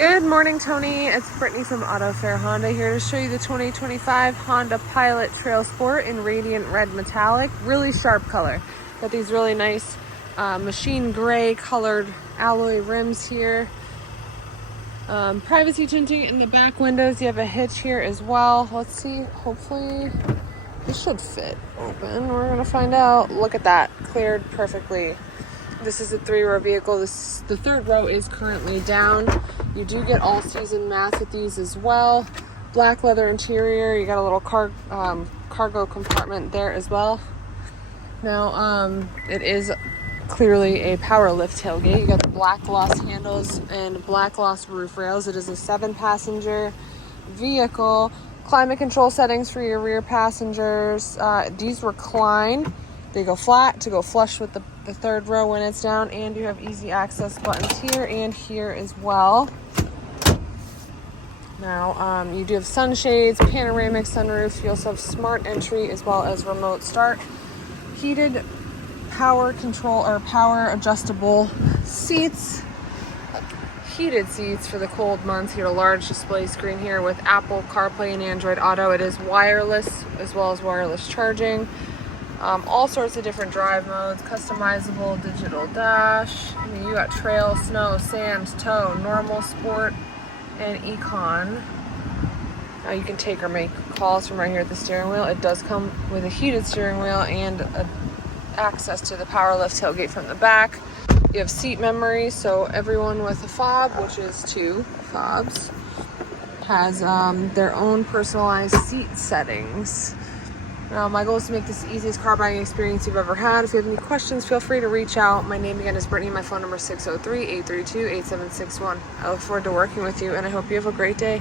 Good morning, Tony. It's Brittany from Autofair Honda here to show you the 2025 Honda Pilot Trailsport in radiant red metallic. Really sharp color. Got these really nice machine gray colored alloy rims here. Privacy tinting in the back windows. You have a hitch here as well. Let's see. Hopefully this should fit open. We're going to find out. Look at that. Cleared perfectly. This is a 3-row vehicle. The third row is currently down. You do get all season mats with these as well. Black leather interior. You got a little cargo compartment there as well. Now, it is clearly a power lift tailgate. You got the black gloss handles and black gloss roof rails. It is a 7-passenger vehicle. Climate control settings for your rear passengers. These recline. They go flat to go flush with the third row when it's down, and you have easy access buttons here and here as well. Now, you do have sunshades, panoramic sunroof. You also have smart entry as well as remote start. Heated power control or power adjustable seats. Heated seats for the cold months. You got a large display screen here with Apple CarPlay and Android Auto. It is wireless as well as wireless charging. All sorts of different drive modes, customizable digital dash. I mean, you got trail, snow, sand, tow, normal, sport, and econ. Now you can take or make calls from right here at the steering wheel. It does come with a heated steering wheel and access to the power lift tailgate from the back. You have seat memory, so everyone with a fob, which is 2 fobs, has their own personalized seat settings. Now, my goal is to make this the easiest car buying experience you've ever had. If you have any questions, feel free to reach out. My name again is Brittany. My phone number is 603-832-8761. I look forward to working with you, and I hope you have a great day.